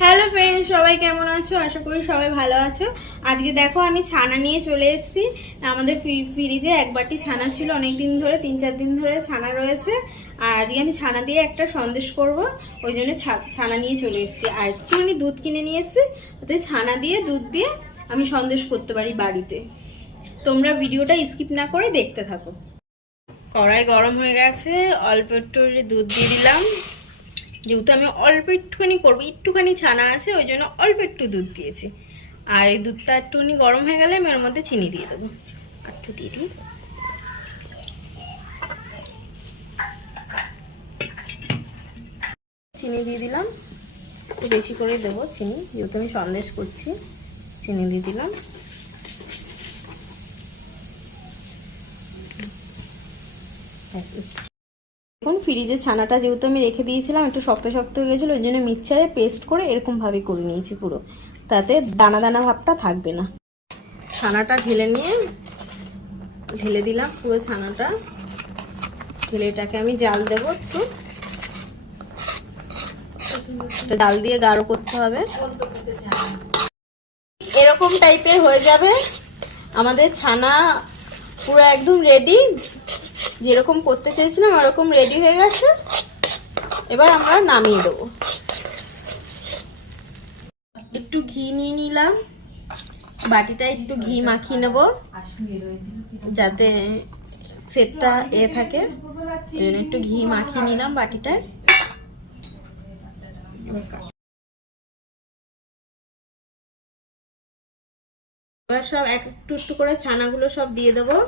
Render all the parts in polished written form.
Hello friends, সবাই কেমন আছো? আশা করি সবাই ভালো আছো। আজকে দেখো আমি ছানা নিয়ে চলে এসেছি। আমাদের ফ্রিজে এক বাটি ছানা ছিল, অনেক দিন ধরে 3-4 দিন ধরে ছানা রয়েছে। আর আজকে আমি ছানা দিয়ে একটা সন্দেশ করব, ওই জন্য ছানা নিয়ে চলে এসেছি। আর একটুখানি দুধ কিনে নিয়ে এসেছি, তাতে ছানা দিয়ে দুধ দিয়ে আমি সন্দেশ করতে পারি বাড়িতে। তোমরা ভিডিওটা স্কিপ না করে দেখতে থাকো। কড়াই গরম হয়ে গেছে, অল্প একটু দুধ দিয়ে দিলাম। যেহেতু আমি অল্প একটুখানি করবো, একটুখানি ছানা আছে, ওই জন্য অল্প একটু দুধ দিয়েছি। আর এই দুধটা একটুখানি গরম হয়ে গেলে আমি ওর মধ্যে চিনি দিয়ে দেবো। একটু দিয়ে দিই। চিনি দিয়ে দিলাম, একটু বেশি করে দেবো চিনি, যেহেতু আমি সন্দেশ করছি। চিনি দিয়ে দিলাম। এখন ফ্রিজে ছানাটা যেহেতু আমি রেখে দিয়েছিলাম, একটু শক্ত শক্ত হয়ে গেছিলো, ওই জন্য মিক্সচারে পেস্ট করে এরকমভাবে করে নিয়েছি পুরো, তাতে দানা দানা ভাবটা থাকবে না। ছানাটা ঢেলে দিলাম পুরো ছানাটা। ঢেলে এটাকে আমি জাল দেবো, একটু জাল দিয়ে গাঢ় করতে হবে। এরকম টাইপের হয়ে যাবে আমাদের ছানা, পুরো একদম রেডি। যেরকম করতে চেয়েছিলাম ওরকম রেডি হয়ে গেছে। এবার আমরা নামিয়ে দেবো। একটু ঘি নিয়ে নিলাম, বাটিটা একটু ঘি মাখিয়ে নেব যাতে সেটটা থাকে। একটু ঘি মাখিয়ে নিলাম বাটিটায়। এবার সব একটু একটু করে ছানাগুলো সব দিয়ে দেবো।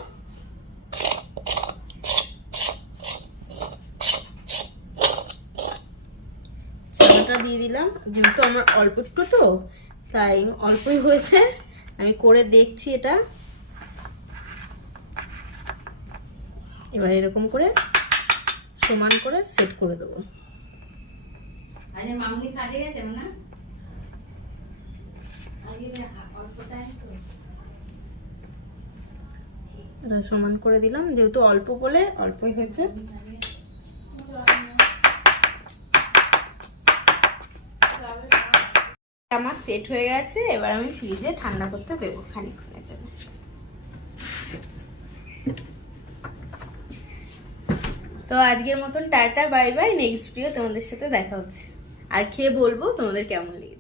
দিয়ে দিলাম, যেহেতু আমার অল্প একটু তো তাই অল্পই হয়েছে। আমি করে দেখছি এটা। এবার এরকম করে সমান করে সেট করে দেবো। এটা সমান করে দিলাম, যেহেতু অল্প বলে অল্পই হয়েছে। আমার সেট হয়ে গেছে, এবার আমি ফ্রিজে ঠান্ডা করতে দেবো খানিকক্ষণের জন্য। তো আজকের মতন tata, bye bye. Next video তোমাদের সাথে দেখা হচ্ছে। আর খেয়ে বলবো তোমাদের কেমন লেগেছে।